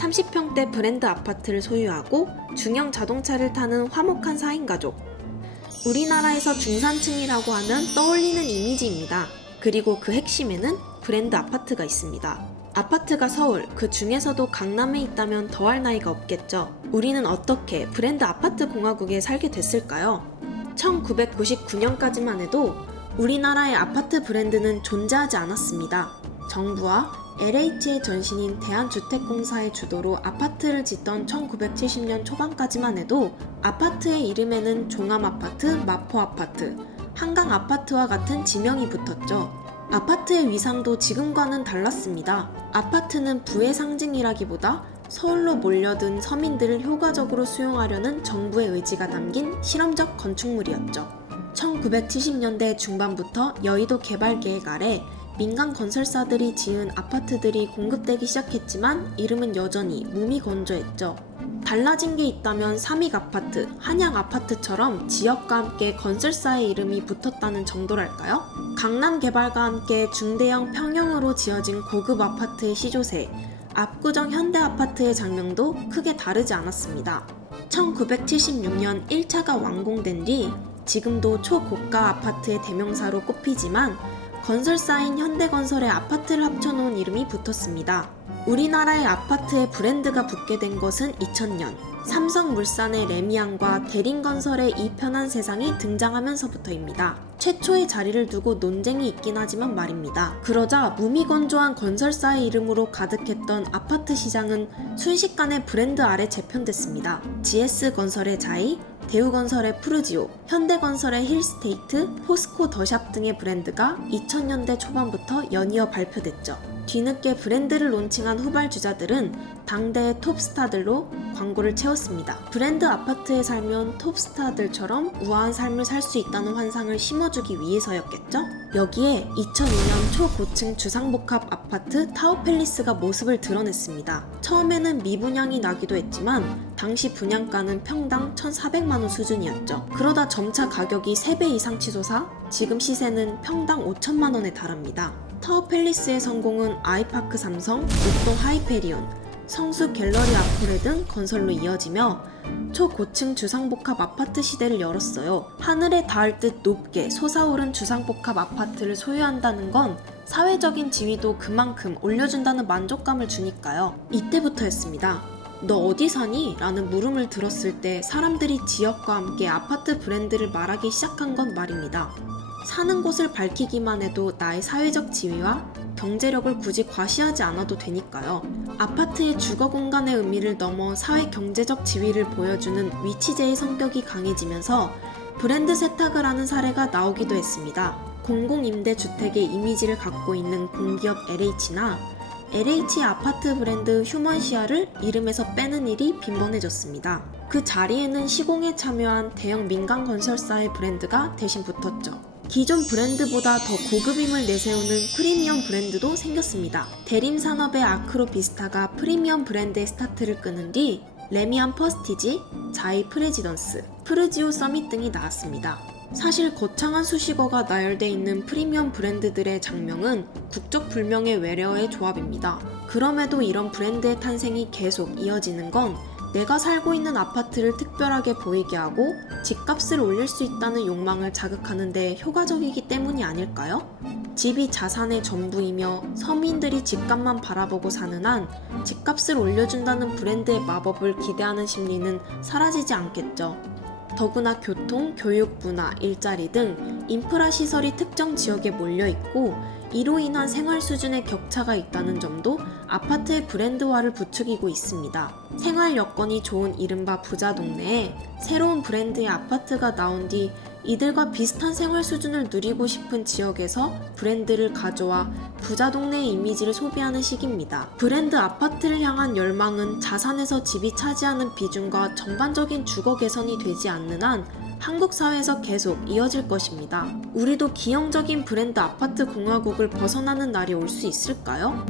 30평대 브랜드 아파트를 소유하고 중형 자동차를 타는 화목한 4인 가족. 우리나라에서 중산층이라고 하면 떠올리는 이미지입니다. 그리고 그 핵심에는 브랜드 아파트가 있습니다. 아파트가 서울, 그 중에서도 강남에 있다면 더할 나위가 없겠죠. 우리는 어떻게 브랜드 아파트 공화국에 살게 됐을까요? 1999년까지만 해도 우리나라의 아파트 브랜드는 존재하지 않았습니다. 정부와 LH의 전신인 대한주택공사의 주도로 아파트를 짓던 1970년 초반까지만 해도 아파트의 이름에는 종암아파트, 마포아파트, 한강아파트와 같은 지명이 붙었죠. 아파트의 위상도 지금과는 달랐습니다. 아파트는 부의 상징이라기보다 서울로 몰려든 서민들을 효과적으로 수용하려는 정부의 의지가 담긴 실험적 건축물이었죠. 1970년대 중반부터 여의도 개발계획 아래 민간 건설사들이 지은 아파트들이 공급되기 시작했지만 이름은 여전히 무미건조했죠. 달라진 게 있다면 삼익아파트, 한양아파트처럼 지역과 함께 건설사의 이름이 붙었다는 정도랄까요? 강남개발과 함께 중대형 평형으로 지어진 고급 아파트의 시조세, 압구정 현대아파트의 장면도 크게 다르지 않았습니다. 1976년 1차가 완공된 뒤 지금도 초고가 아파트의 대명사로 꼽히지만 건설사인 현대건설의 아파트를 합쳐놓은 이름이 붙었습니다. 우리나라의 아파트에 브랜드가 붙게 된 것은 2000년 삼성물산의 레미안과 대림건설의 이 편한 세상이 등장하면서부터입니다. 최초의 자리를 두고 논쟁이 있긴 하지만 말입니다. 그러자 무미건조한 건설사의 이름으로 가득했던 아파트 시장은 순식간에 브랜드 아래 재편됐습니다. GS건설의 자이, 대우건설의 푸르지오, 현대건설의 힐스테이트, 포스코 더샵 등의 브랜드가 2000년대 초반부터 연이어 발표됐죠. 뒤늦게 브랜드를 론칭한 후발주자들은 당대의 톱스타들로 광고를 채웠습니다. 브랜드 아파트에 살면 톱스타들처럼 우아한 삶을 살 수 있다는 환상을 심어주기 위해서였겠죠? 여기에 2002년 초고층 주상복합 아파트 타워팰리스가 모습을 드러냈습니다. 처음에는 미분양이 나기도 했지만 당시 분양가는 평당 1,400만원 수준이었죠. 그러다 점차 가격이 3배 이상 치솟아 지금 시세는 평당 5천만원에 달합니다. 타워팰리스의 성공은 아이파크 삼성, 목동 하이페리온, 성수 갤러리 아코레 등 건설로 이어지며 초고층 주상복합 아파트 시대를 열었어요. 하늘에 닿을 듯 높게 솟아오른 주상복합 아파트를 소유한다는 건 사회적인 지위도 그만큼 올려준다는 만족감을 주니까요. 이때부터였습니다. 너 어디 사니? 라는 물음을 들었을 때 사람들이 지역과 함께 아파트 브랜드를 말하기 시작한 건 말입니다. 사는 곳을 밝히기만 해도 나의 사회적 지위와 경제력을 굳이 과시하지 않아도 되니까요. 아파트의 주거 공간의 의미를 넘어 사회 경제적 지위를 보여주는 위치제의 성격이 강해지면서 브랜드 세탁을 하는 사례가 나오기도 했습니다. 공공임대주택의 이미지를 갖고 있는 공기업 LH나 LH 아파트 브랜드 휴먼시아를 이름에서 빼는 일이 빈번해졌습니다. 그 자리에는 시공에 참여한 대형 민간 건설사의 브랜드가 대신 붙었죠. 기존 브랜드보다 더 고급임을 내세우는 프리미엄 브랜드도 생겼습니다. 대림산업의 아크로비스타가 프리미엄 브랜드의 스타트를 끄는 뒤 레미안 퍼스티지, 자이 프레지던스, 푸르지오 서밋 등이 나왔습니다. 사실 거창한 수식어가 나열돼 있는 프리미엄 브랜드들의 장명은 국적불명의 외래어의 조합입니다. 그럼에도 이런 브랜드의 탄생이 계속 이어지는 건 내가 살고 있는 아파트를 특별하게 보이게 하고 집값을 올릴 수 있다는 욕망을 자극하는 데 효과적이기 때문이 아닐까요? 집이 자산의 전부이며 서민들이 집값만 바라보고 사는 한 집값을 올려준다는 브랜드의 마법을 기대하는 심리는 사라지지 않겠죠. 더구나 교통, 교육, 문화, 일자리 등 인프라 시설이 특정 지역에 몰려있고 이로 인한 생활 수준의 격차가 있다는 점도 아파트의 브랜드화를 부추기고 있습니다. 생활 여건이 좋은 이른바 부자 동네에 새로운 브랜드의 아파트가 나온 뒤 이들과 비슷한 생활 수준을 누리고 싶은 지역에서 브랜드를 가져와 부자 동네의 이미지를 소비하는 시기입니다. 브랜드 아파트를 향한 열망은 자산에서 집이 차지하는 비중과 전반적인 주거 개선이 되지 않는 한 한국 사회에서 계속 이어질 것입니다. 우리도 기형적인 브랜드 아파트 공화국을 벗어나는 날이 올 수 있을까요?